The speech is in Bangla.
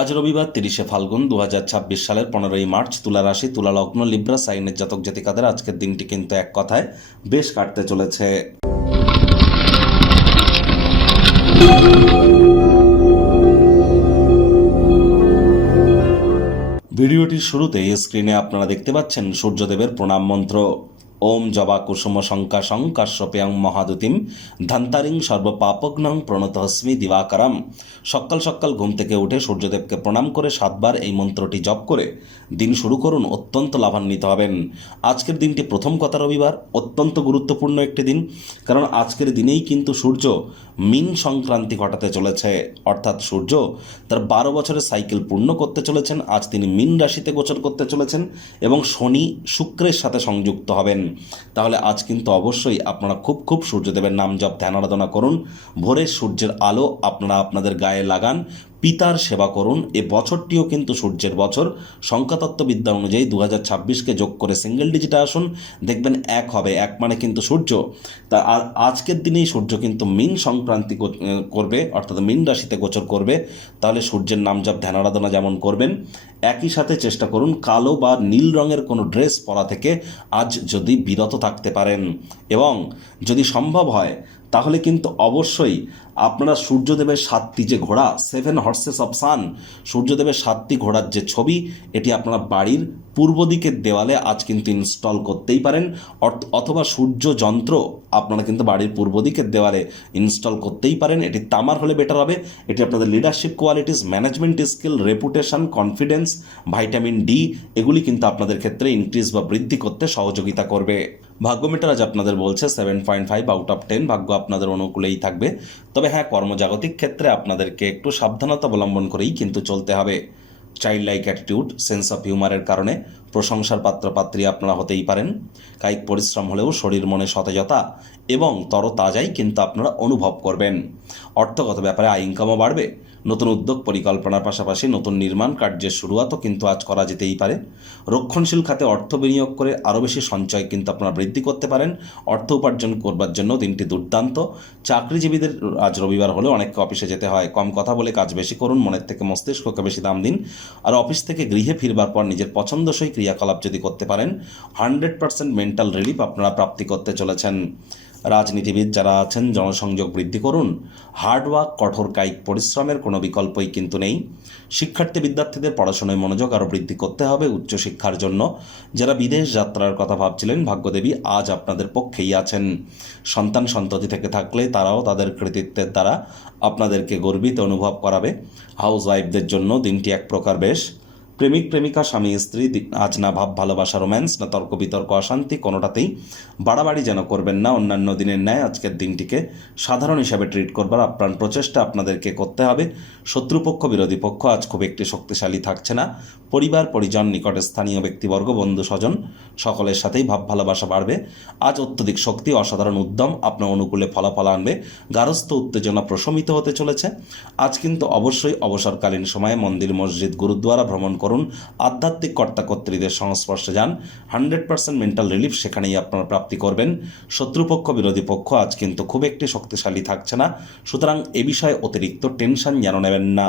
আজ রবিবার ৩০শে ফাল্গুন ২০২৬ সালের ১৫ই মার্চ। তুলা রাশি, তুলা লগ্ন, লিব্রা সাইনের জাতক জাতিকাদের আজকের দিনটি কিন্তু এক কথায় বেশ কাটতে চলেছে। ভিডিওটির শুরুতে স্ক্রিনে আপনারা দেখতে পাচ্ছেন সূর্যদেবের প্রণাম মন্ত্র। ওম জবা কুসুম শঙ্কাশং কাশ্যপেয়ং মহাদুতিম ধন্তারিং সর্বপাপগ্নং প্রণতহস্মি দিবাকরম। সকাল সকাল ঘুম থেকে উঠে সূর্যদেবকে প্রণাম করে 7 বার এই মন্ত্রটি জপ করে দিন শুরু করুন, অত্যন্ত লাভান্বিত হবেন। আজকের দিনটি প্রথম কথা রবিবার, অত্যন্ত গুরুত্বপূর্ণ একটি দিন, কারণ আজকের দিনেই কিন্তু সূর্য মীন সংক্রান্তি ঘটাতে চলেছে, অর্থাৎ সূর্য তার 12 বছরের সাইকেল পূর্ণ করতে চলেছেন। আজ তিনি মীন রাশিতে গোচর করতে চলেছেন এবং শনি শুক্রের সাথে সংযুক্ত হবেন। তাহলে আজ কিন্তু অবশ্যই আপনারা খুব সূর্যদেবের নাম জপ ধ্যান আরাধনা করুন। ভোরের সূর্যের আলো আপনারা আপনাদের গায়ে লাগান, পিতার সেবা করুন। এ বছরটিও কিন্তু সূর্যের বছর। সংখ্যাতত্ত্ববিদ্যা অনুযায়ী 2026কে যোগ করে সিঙ্গেল ডিজিটে আসুন, দেখবেন 1 হবে। 1 মানে কিন্তু সূর্য। তা আজকের দিনেই সূর্য কিন্তু মীন সংক্রান্তি করবে, অর্থাৎ মীন রাশিতে গোচর করবে। তাহলে সূর্যের নাম জপ ধ্যান আরাধনা যেমন করবেন, একই সাথে চেষ্টা করুন কালো বা নীল রঙের কোনো ড্রেস পরা থেকে আজ যদি বিরত থাকতে পারেন, এবং যদি সম্ভব হয় তাহলে কিন্তু অবশ্যই আপনারা সূর্যদেবের 7টি যে ঘোড়া, 7 হর্সেস অফ সান, সূর্যদেবের 7টি ঘোড়ার যে ছবি, এটি আপনারা বাড়ির পূর্ব দিকের দেওয়ালে আজ কিন্তু ইনস্টল করতেই পারেন, অথবা সূর্য যন্ত্র আপনারা কিন্তু বাড়ির পূর্ব দিকের দেওয়ালে ইনস্টল করতেই পারেন। এটি তামার হলে বেটার হবে। এটি আপনাদের leadership qualities, management skill, reputation, confidence, vitamin D এগুলি কিন্তু আপনাদের ক্ষেত্রে ইনক্রিজ বা বৃদ্ধি করতে সহযোগিতা করবে। ভাগ্য মিটার আজ আপনাদের বলছে 7.5 আউট অফ 10। ভাগ্য আপনাদের অনুকূলেই থাকবে। তবে হ্যাঁ, কর্মজাগতিক ক্ষেত্রে আপনাদেরকে একটু সাবধানতা অবলম্বন করেই কিন্তু চলতে হবে। Child like attitude, sense of হিউমারের কারণে প্রশংসার পাত্রপাত্রী আপনারা হতেই পারেন। কায়িক পরিশ্রম হলেও শরীর মনে সতেজতা এবং তরতাজাই কিন্তু আপনারা অনুভব করবেন। অর্থগত ব্যাপারে আয় ইনকামও বাড়বে। নতুন উদ্যোগ পরিকল্পনার পাশাপাশি নতুন নির্মাণ কার্যের শুরুয়াতও কিন্তু আজ করা যেতেই পারে। রক্ষণশীল খাতে অর্থ বিনিয়োগ করে আরও বেশি সঞ্চয় কিন্তু আপনারা বৃদ্ধি করতে পারেন। অর্থ উপার্জন করবার জন্য দিনটি দুর্দান্ত। চাকরিজীবীদের আজ রবিবার হলেও অনেককে অফিসে যেতে হয়। কম কথা বলে কাজ বেশি করুন, মনের থেকে মস্তিষ্ককে বেশি দাম দিন। আর অফিস থেকে গৃহে ফিরবার পর নিজের পছন্দসই ক্রিয়াকলাপ যদি করতে পারেন, 100% মেন্টাল রিলিফ আপনারা প্রাপ্তি করতে চলেছেন। রাজনীতিবিদ যারা আছেন, জনসংযোগ বৃদ্ধি করুন। হার্ডওয়ার্ক, কঠোর কায়িক পরিশ্রমের কোনো বিকল্পই কিন্তু নেই। শিক্ষার্থী বিদ্যার্থীদের পড়াশোনায় মনোযোগ আরও বৃদ্ধি করতে হবে উচ্চশিক্ষার জন্য। যারা বিদেশ যাত্রার কথা ভাবছিলেন, ভাগ্যদেবী আজ আপনাদের পক্ষেই আছেন। সন্তান সন্ততি থেকে থাকলে তারাও তাদের কৃতিত্বের দ্বারা আপনাদেরকে গর্বিত অনুভব করাবে। হাউস ওয়াইফদের জন্য দিনটি এক প্রকার বেশ। প্রেমিক প্রেমিকা, স্বামী স্ত্রী আজ না ভাব ভালোবাসা, রোম্যান্স, না তর্ক বিতর্ক, অশান্তি, কোনোটাতেই বাড়াবাড়ি যেন করবেন না। অন্যান্য দিনের ন্যায় আজকের দিনটিকে সাধারণ হিসাবে ট্রিট করবার আপ্রাণ প্রচেষ্টা আপনাদেরকে করতে হবে। শত্রুপক্ষ, বিরোধী পক্ষ আজ খুব একটি শক্তিশালী থাকছে না। পরিবার পরিজন, নিকটে স্থানীয় ব্যক্তিবর্গ, বন্ধু স্বজন সকলের সাথেই ভাব ভালোবাসা বাড়বে। আজ অত্যধিক শক্তি, অসাধারণ উদ্যম আপনার অনুকূলে ফলাফল আনবে। গারস্থ উত্তেজনা প্রশমিত হতে চলেছে। আজ কিন্তু অবশ্যই অবসরকালীন সময়ে মন্দির, মসজিদ, গুরুদ্বারা ভ্রমণ করুন। আধ্যাত্মিক কর্তাকর্ত্রীদের সংস্পর্শে যান। 100% মেন্টাল রিলিফ সেখানেই আপনারা প্রাপ্তি করবেন। শত্রুপক্ষ, বিরোধী পক্ষ আজ কিন্তু খুব একটি শক্তিশালী থাকছে না। সুতরাং এ বিষয়ে অতিরিক্ত টেনশন যেন নেবেন না।